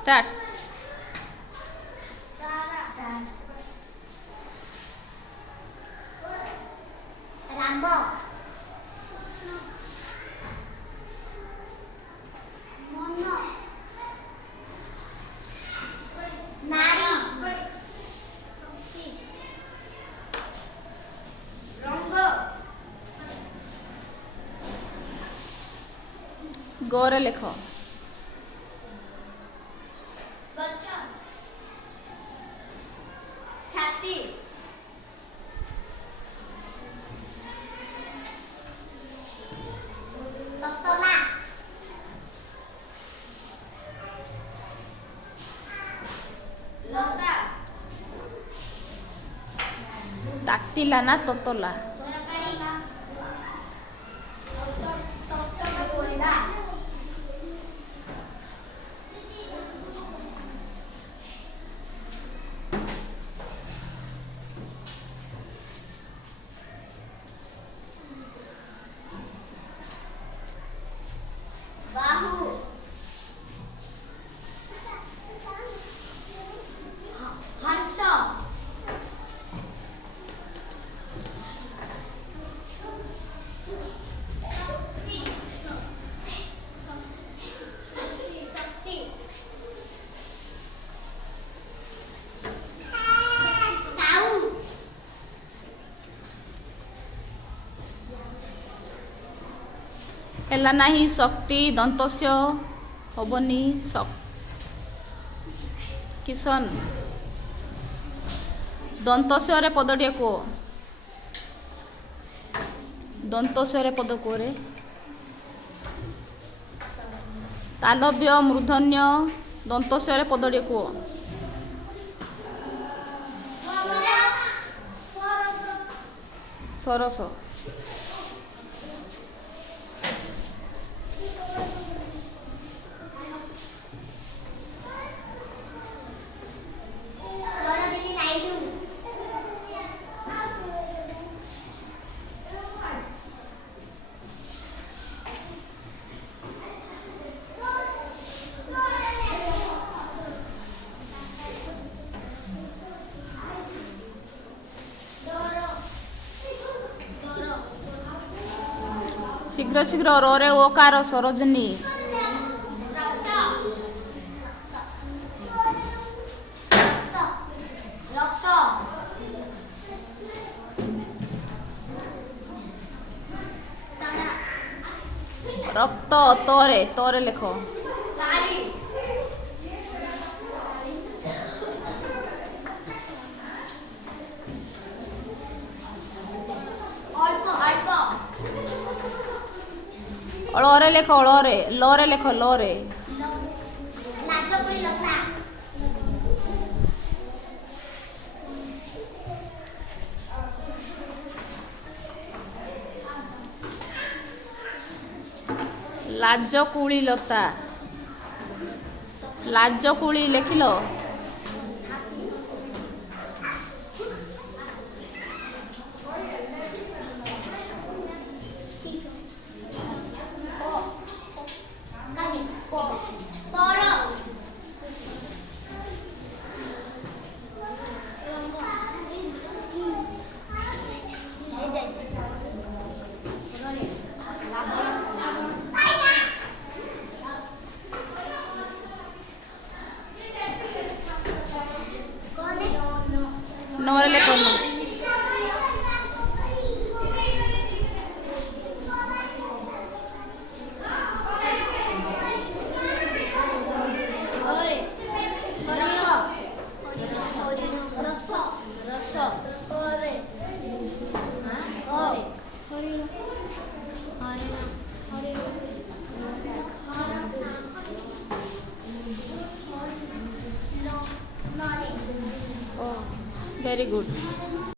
Start. Ram नारी रंग गोरे लिख। छाती ततला लता ताकतिला ना तोतला। तरकारी तोटका बाहु हंस शक्ति काऊ एला नहीं शक्ति दंतस्य हबनी किशन दंतस्य रे पदटिए को दंतस्य रे पद को रे तालव्य मूर्धन्य दंतस्य रे पदटिए को सरस शीघ्र शीघ्र रे ओकार सरोजनी रक्त तोरे तोरे लिख अलोरे लिख अलोरे लोरे लिख लोरे लाजकुली लता लाजकुली लिखिल नोरे लिख वेरी गुड।